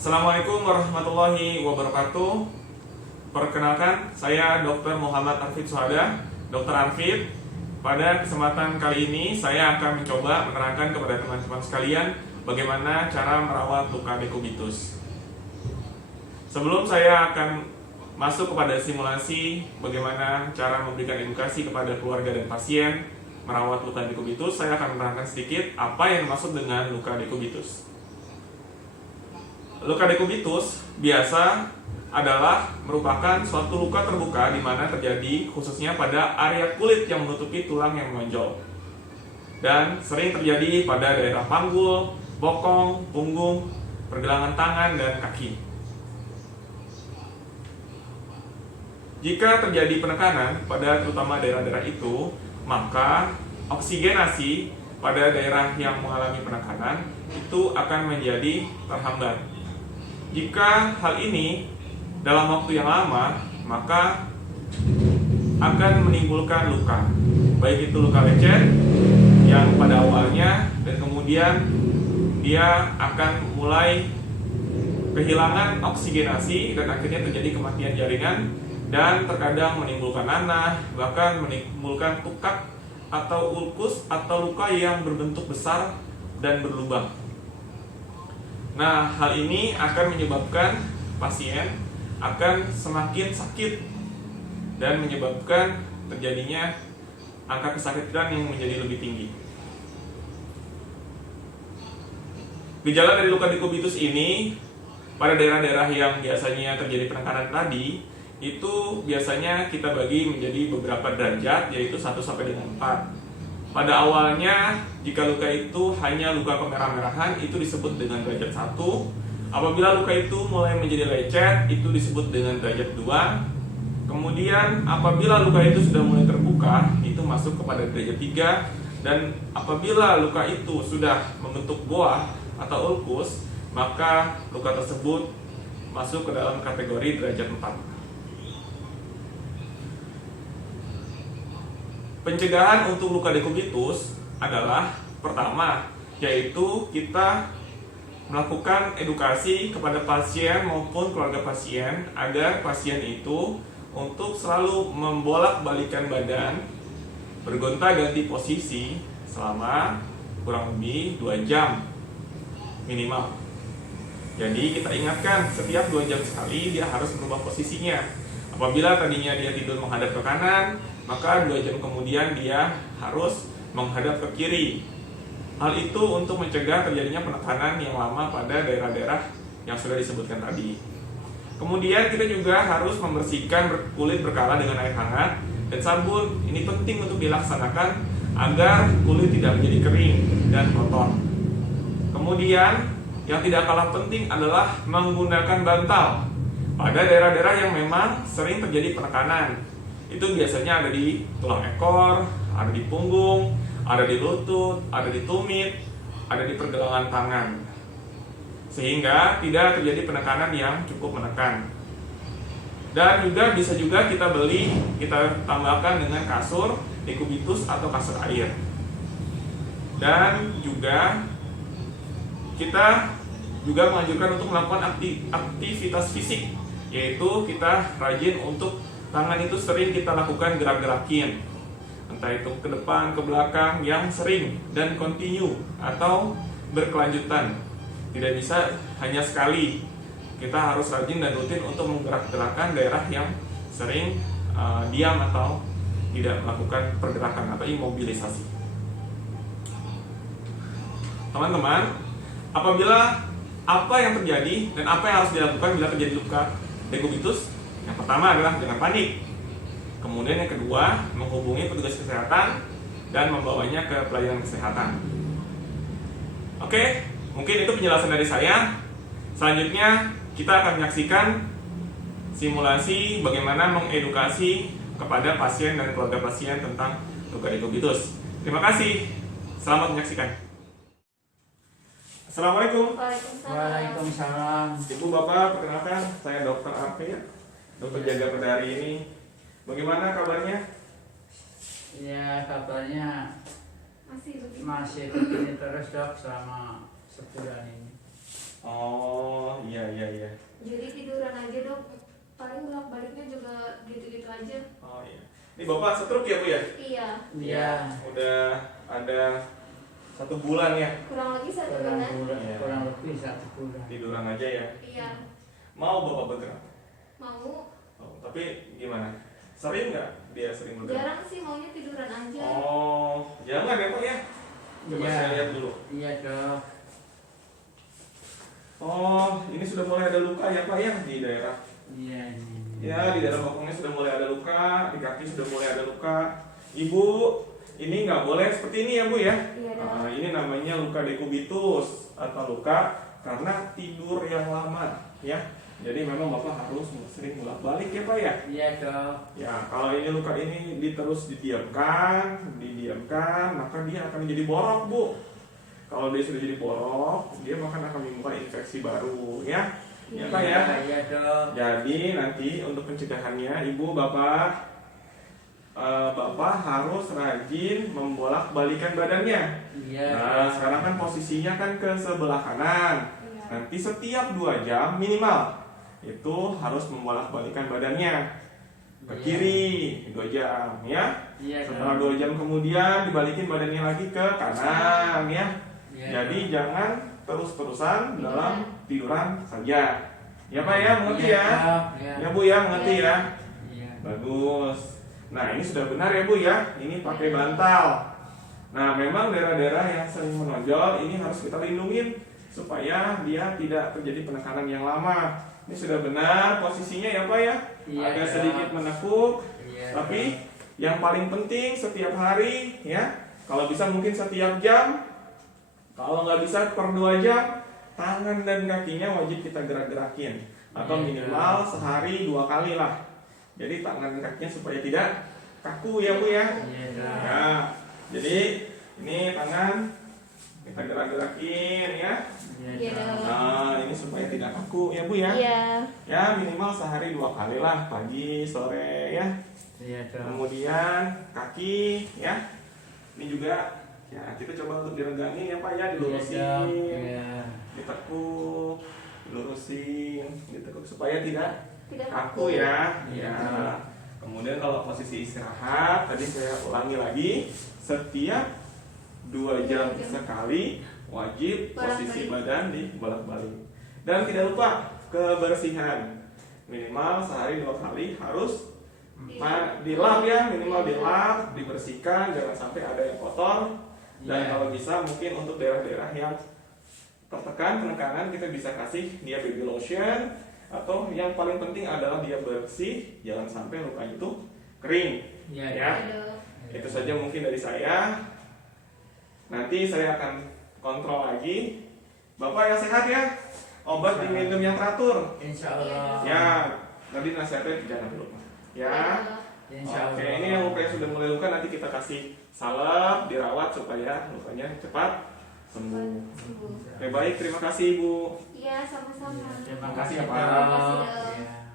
Assalamualaikum warahmatullahi wabarakatuh. Perkenalkan, saya Dr. Muhammad Arfid Suhada, Dr. Arfid. Pada kesempatan kali ini, saya akan mencoba menerangkan kepada teman-teman sekalian bagaimana cara merawat luka dekubitus. Sebelum saya akan masuk kepada simulasi bagaimana cara memberikan edukasi kepada keluarga dan pasien merawat luka dekubitus, saya akan menerangkan sedikit apa yang dimaksud dengan luka dekubitus. Luka dekubitus biasa adalah merupakan suatu luka terbuka di mana terjadi khususnya pada area kulit yang menutupi tulang yang menonjol, dan sering terjadi pada daerah panggul, bokong, punggung, pergelangan tangan, dan kaki. Jika terjadi penekanan pada terutama daerah-daerah itu, maka oksigenasi pada daerah yang mengalami penekanan itu akan menjadi terhambat. Jika hal ini dalam waktu yang lama, maka akan menimbulkan luka, baik itu luka lecet yang pada awalnya dan kemudian dia akan mulai kehilangan oksigenasi dan akhirnya terjadi kematian jaringan, dan terkadang menimbulkan nanah, bahkan menimbulkan tukak atau ulkus atau luka yang berbentuk besar dan berlubang. Nah, hal ini akan menyebabkan pasien akan semakin sakit dan menyebabkan terjadinya angka kesakitan yang menjadi lebih tinggi. Gejala dari luka dekubitus ini pada daerah-daerah yang biasanya terjadi penekanan tadi itu biasanya kita bagi menjadi beberapa derajat, yaitu 1 sampai dengan 4. Pada awalnya, jika luka itu hanya luka kemerah-merahan, itu disebut dengan derajat 1. Apabila luka itu mulai menjadi lecet, itu disebut dengan derajat 2. Kemudian, apabila luka itu sudah mulai terbuka, itu masuk kepada derajat 3. Dan apabila luka itu sudah membentuk boa atau ulkus, maka luka tersebut masuk ke dalam kategori derajat 4. Pencegahan untuk luka dekubitus adalah pertama, yaitu kita melakukan edukasi kepada pasien maupun keluarga pasien agar pasien itu untuk selalu membolak-balikan badan, bergonta-ganti posisi selama kurang lebih 2 jam minimal. Jadi kita ingatkan setiap 2 jam sekali dia harus merubah posisinya. Apabila tadinya dia tidur menghadap ke kanan, maka 2 jam kemudian dia harus menghadap ke kiri. Hal itu untuk mencegah terjadinya penekanan yang lama pada daerah-daerah yang sudah disebutkan tadi. Kemudian kita juga harus membersihkan kulit berkala dengan air hangat dan sabun. Ini penting untuk dilaksanakan agar kulit tidak menjadi kering dan kotor. Kemudian yang tidak kalah penting adalah menggunakan bantal pada daerah-daerah yang memang sering terjadi penekanan. Itu biasanya ada di tulang ekor, ada di punggung, ada di lutut, ada di tumit, ada di pergelangan tangan, sehingga tidak terjadi penekanan yang cukup menekan. Dan juga bisa juga kita tambahkan dengan kasur dekubitus atau kasur air. Dan juga kita juga menganjurkan untuk melakukan aktivitas fisik, yaitu kita rajin untuk tangan itu sering kita lakukan gerak-gerakin, entah itu ke depan, ke belakang, yang sering dan kontinu atau berkelanjutan. Tidak bisa hanya sekali. Kita harus rajin dan rutin untuk menggerak-gerakan daerah yang sering diam atau tidak melakukan pergerakan atau imobilisasi. Teman-teman, apabila apa yang terjadi dan apa yang harus dilakukan bila terjadi luka dekubitus? Yang pertama adalah jangan panik. Kemudian yang kedua, menghubungi petugas kesehatan dan membawanya ke pelayanan kesehatan. Oke, mungkin itu penjelasan dari saya. Selanjutnya kita akan menyaksikan simulasi bagaimana mengedukasi kepada pasien dan keluarga pasien tentang luka dekubitus. Terima kasih. Selamat menyaksikan. Assalamualaikum. Waalaikumsalam. Ibu, Bapak, perkenalkan saya Dr. Arfid, dokter jaga pada hari ini. Bagaimana kabarnya? Ya, kabarnya masih begini terus, Dok, selama sebulan ini. Oh, iya. iya. Jadi tiduran aja dok. Paling bolak-baliknya juga gitu-gitu aja. Oh iya. Ini Bapak stroke ya Bu ya? Iya. Iya. Udah ada 1 bulan ya Kurang lagi 1 Kurang bulan. Iya. kurang lebih 1 bulan. tiduran aja ya. Iya. Mau Bapak bergerak? Mau. Oh, tapi gimana? Sering nggak dia sering bergerak? Jarang sih maunya tiduran aja. Oh, jangan ya Pak ya? Coba Iya. saya lihat dulu. Iya dok. Oh, ini sudah mulai ada luka ya Pak ya di daerah. Iya. Ya, di daerah bokongnya sudah mulai ada luka, di kaki sudah mulai ada luka. Ibu, ini nggak boleh seperti ini ya Bu ya. Iya dok. Nah, ini namanya luka dekubitus atau luka karena tidur yang lama ya. Jadi memang Bapak harus sering bolak-balik ya Pak ya. Iya dok. Ya, kalau ini luka ini terus didiamkan, maka dia akan menjadi borok Bu. Kalau dia sudah jadi borok, dia akan menimbulkan infeksi baru ya. Ya Pak ya. Iya dok. Jadi nanti untuk pencegahannya Ibu Bapak harus rajin membolak-balikan badannya. Iya. Nah, sekarang kan posisinya kan ke sebelah kanan. Iya. Nanti setiap 2 jam minimal itu harus membolak-balikan badannya ke Iya. kiri 2 jam ya. Iya Setelah dok. 2 jam kemudian dibalikin badannya lagi ke kanan ya. Iya, Jadi dok. jangan terus-terusan dalam tiduran saja. Ya Pak ya, mengerti Iya, ya? dok. Iya. Ya Bu ya, mengerti ya? Iya. Bagus. Nah ini sudah benar ya Bu ya. Ini pakai bantal. Nah memang daerah-daerah yang sering menonjol ini harus kita lindungin supaya dia tidak terjadi penekanan yang lama. Ini sudah benar posisinya ya Pak ya. Iya, Agak dok. sedikit menekuk. Iya, Tapi dok. yang paling penting setiap hari ya. Kalau bisa mungkin setiap jam. Kalau nggak bisa per 2 jam, tangan dan kakinya wajib kita gerak-gerakin. Atau Iya, minimal sehari 2 kali lah. Jadi tangan dan kakinya supaya tidak kaku ya Bu ya. Iya dok. Ya, jadi ini tangan kita gerak-gerakin ya. Iya Iya, dok. dok. Nah, ini supaya tidak kaku ya Bu ya. Iya. Ya, minimal sehari 2 kali lah, pagi, sore ya. Iya dok. Kemudian kaki ya. Ini juga ya kita coba untuk diregangin ya Pak ya, Iya, dok. dilurusin, Iya. ditekuk, dilurusin, ditekuk supaya tidak Tidak kaku ya. Iya. Ya. Kemudian kalau posisi istirahat, tadi saya ulangi lagi, setiap 2 jam sekali wajib posisi badan dibolak-balik. Dan tidak lupa kebersihan. Minimal sehari 2 kali harus dilap ya, minimal dilap, dibersihkan, jangan sampai ada yang kotor. Dan Iya. kalau bisa mungkin untuk daerah-daerah yang tertekan penekanan kita bisa kasih dia baby lotion, atau yang paling penting adalah dia bersih, jangan sampai luka itu kering. Iya Ya. Iya, dok. Itu saja mungkin dari saya. Nanti saya akan kontrol lagi. Bapak yang sehat ya, obat diminum yang teratur. Insya Allah. Ya, tadi nasihatnya jangan dulu. Ya. Insya Allah. Oke, ini yang lukanya sudah mulai luka nanti kita kasih salep, dirawat supaya lukanya cepat sembuh. Sembuh. Oke, baik, terima kasih Ibu. Iya, sama-sama. Terima kasih ya, kasih Pak. dok. Terima kasih, dok. Iya.